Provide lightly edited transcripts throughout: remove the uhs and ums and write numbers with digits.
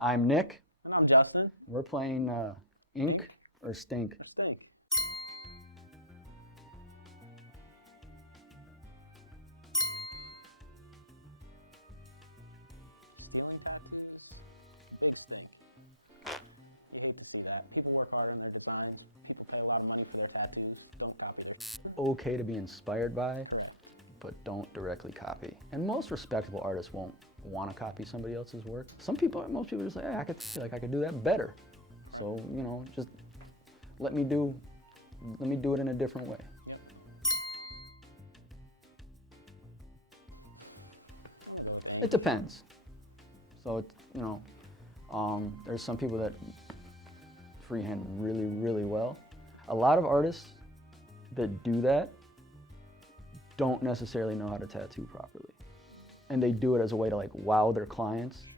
I'm Nick. And I'm Justin. We're playing Ink or Stink. Or Stink. Stealing tattoos? Big stink. You hate to see that. People work hard on their designs. People pay a lot of money for their tattoos. Don't copy theirs. Okay to be inspired by, Correct. but don't directly copy. And most respectable artists won't want to copy somebody else's work. Most people just say, hey, I could do that better. So, you know, just let me do it in a different way. Yep. It depends. So, there's some people that freehand really, really well. A lot of artists that do that don't necessarily know how to tattoo properly. And they do it as a way to like wow their clients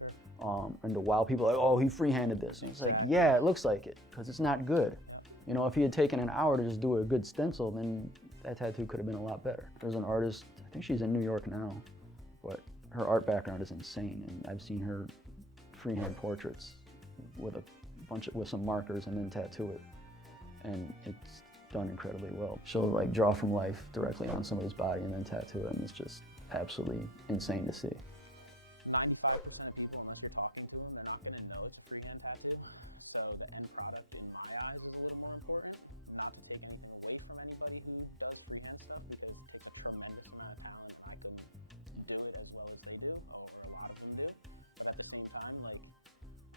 and to wow people like, oh, he freehanded this. And it's like, yeah, it looks like it because it's not good. You know, if he had taken an hour to just do a good stencil, then that tattoo could have been a lot better. There's an artist, I think she's in New York now, but her art background is insane. And I've seen her freehand portraits with some markers and then tattoo it. And it's done incredibly well. She'll like draw from life directly on somebody's body and then tattoo it, and it's just absolutely insane to see. 95% of people, unless you're talking to them, they're not going to know it's a freehand tattoo. So the end product, in my eyes, is a little more important. Not to take anything away from anybody who does freehand stuff, because it takes a tremendous amount of talent, and I couldn't do it as well as they do, or a lot of them do. But at the same time, like,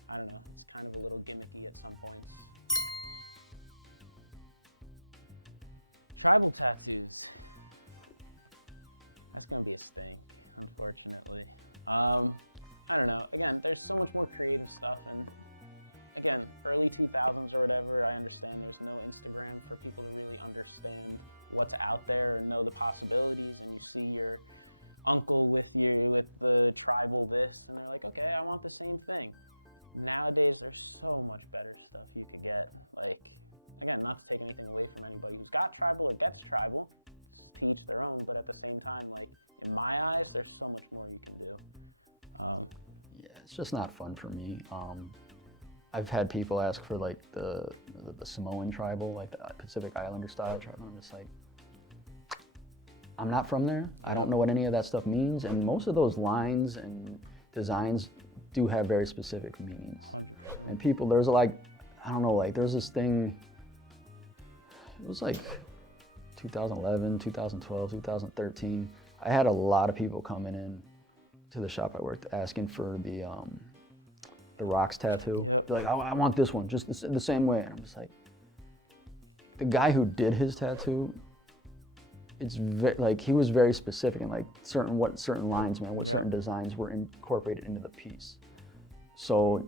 I don't know, it's kind of a little gimmicky at some point. Tribal tattoos. That's gonna be a thing, unfortunately. I don't know. Again, there's so much more creative stuff, and again, early 2000s or whatever. I understand there's no Instagram for people to really understand what's out there and know the possibilities. And you see your uncle with the tribal this, and they're like, okay, I want the same thing. Nowadays, there's so much better stuff you could get. Like, again, not to take anything away from anybody who's got tribal or gets tribal, to each their own, but at the same time, like, in my eyes, there's so much more you can do. Yeah, it's just not fun for me. I've had people ask for like the Samoan tribal, like the Pacific Islander style tribal. I'm just like, I'm not from there. I don't know what any of that stuff means, and most of those lines and designs do have very specific meanings. And people, there's like, I don't know, like there's this thing, it was like 2011, 2012, 2013. I had a lot of people coming in to the shop I worked asking for the rocks tattoo. Yep. They're like, I want this one, just the same way. And I'm just like, the guy who did his tattoo, like he was very specific and like what certain lines meant, what certain designs were incorporated into the piece. So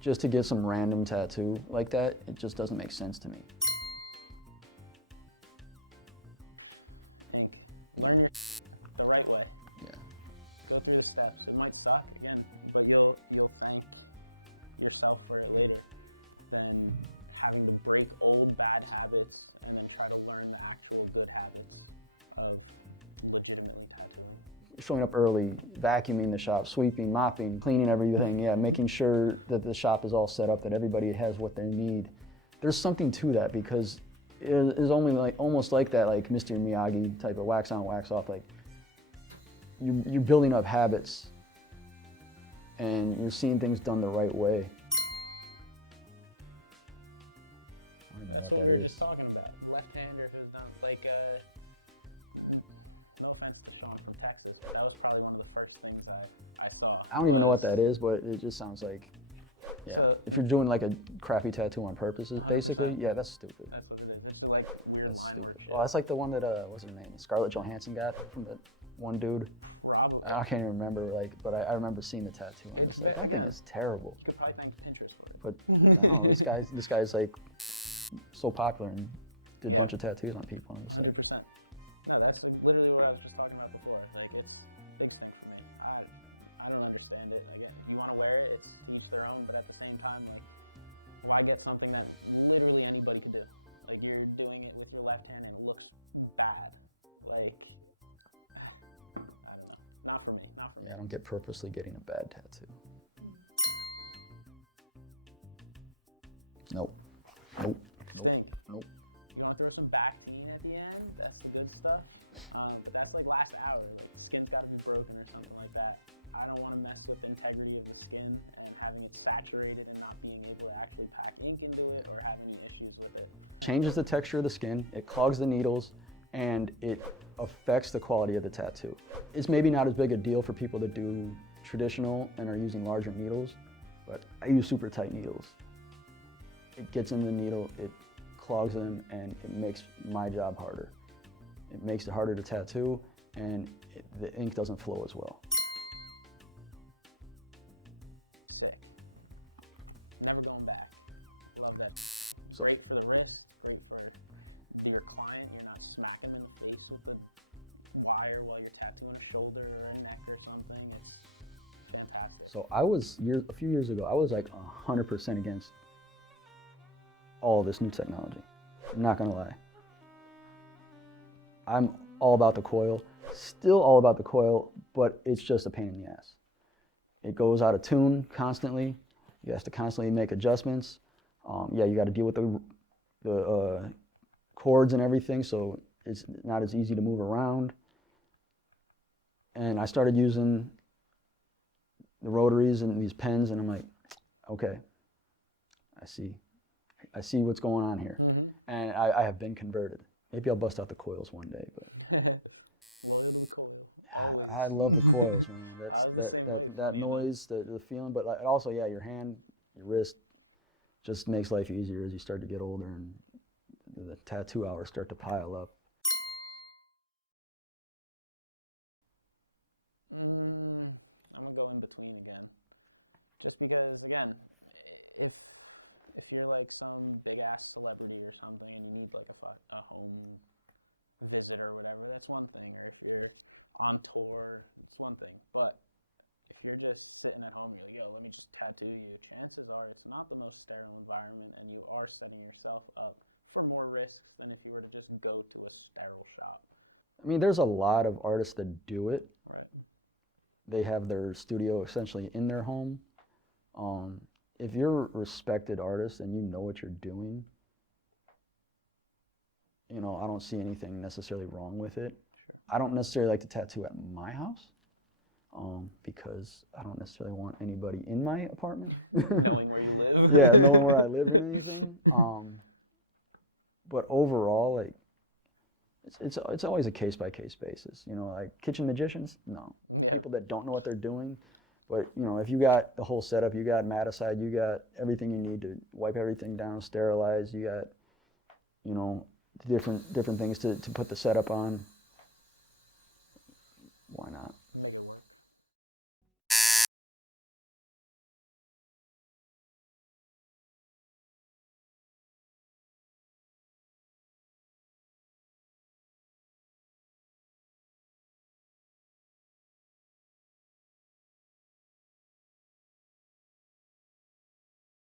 just to get some random tattoo like that, it just doesn't make sense to me. Learn the right way. Yeah. Go through the steps. It might suck again, but you'll thank yourself for it later than having to break old bad habits and then try to learn the actual good habits of legitimately tattooing. Showing up early, vacuuming the shop, sweeping, mopping, cleaning everything, yeah, making sure that the shop is all set up, that everybody has what they need. There's something to that because it is almost like that, like Mr. Miyagi type of wax on, wax off. Like you're building up habits, and you're seeing things done the right way. I don't know That's what what that we were is. just talking about. Left-hander who's done like no offense to Sean from Texas, but that was probably one of the first things I saw. I don't even know what that is, but it just sounds like, yeah. So, if you're doing like a crappy tattoo on purpose, basically, yeah, that's stupid. that's what it is. It's like weird That's line stupid. work shit. Oh, that's like the one that what's her name? Scarlett Johansson got from that one dude. Probably. I can't even remember, like, but I remember seeing the tattoo and it's like, that thing is terrible. You could probably thank Pinterest for it. But I don't know, this guy's like so popular and did a bunch of tattoos on people. And it's like, 100%. No, that's literally what I was just talking about before. Like, it's a big thing for me. I don't understand it. Like, if you want to wear it, it's each their own, but at the same time, like, why get something that literally anybody could do? Like, you're doing it with your left hand and it looks bad. Like, I don't know. Not for me. Not for me. yeah, I don't get purposely getting a bad tattoo. Nope. Nope. Nope. Think. Nope. You want to throw some Bactine at the end? That's the good stuff. But that's like last hour. Like, the skin's got to be broken or something like that. I don't want to mess with the integrity of the skin and having it saturated and not being able to actually pack ink into it or have any issues with it. Changes the texture of the skin, it clogs the needles, and it affects the quality of the tattoo. It's maybe not as big a deal for people that do traditional and are using larger needles, but I use super tight needles. It gets in the needle, it clogs them, and it makes my job harder. It makes it harder to tattoo, and the ink doesn't flow as well. Sick. Never going back. Love that. So, Great for the wrist, great for your client. You're not smacking them in the face with the wire while you're tattooing a shoulder or a neck or something. It's fantastic. so I was, a few years ago, I was like 100% against all this new technology. I'm not gonna lie. I'm all about the coil, still all about the coil, but it's just a pain in the ass. It goes out of tune constantly. You have to constantly make adjustments. Yeah, you got to deal with the cords and everything, so it's not as easy to move around. And I started using the rotaries and these pens, and I'm like, okay, I see what's going on here. Mm-hmm. And I have been converted. Maybe I'll bust out the coils one day, but I love the coils, man. That noise, the feeling, but also, yeah, your hand, your wrist, just makes life easier as you start to get older and the tattoo hours start to pile up. I'm gonna go in between again, just because again, if you're like some big ass celebrity or something and you need like a home visit or whatever, that's one thing. Or if you're on tour, it's one thing. But if you're just sitting at home, you're like, yo, let me just tattoo you. Chances are it's not the most sterile environment, and you are setting yourself up for more risks than if you were to just go to a sterile shop. I mean, there's a lot of artists that do it. Right. They have their studio essentially in their home. If you're a respected artist and you know what you're doing, you know, I don't see anything necessarily wrong with it. Sure. I don't necessarily like to tattoo at my house because I don't necessarily want anybody in my apartment. Knowing where you live. Yeah, knowing where I live and anything. But overall, like, it's always a case-by-case basis. You know, like kitchen magicians, no. Yeah. People that don't know what they're doing. But, you know, if you got the whole setup, you got Maticide, you got everything you need to wipe everything down, sterilize, you got, you know, different things to put the setup on, why not?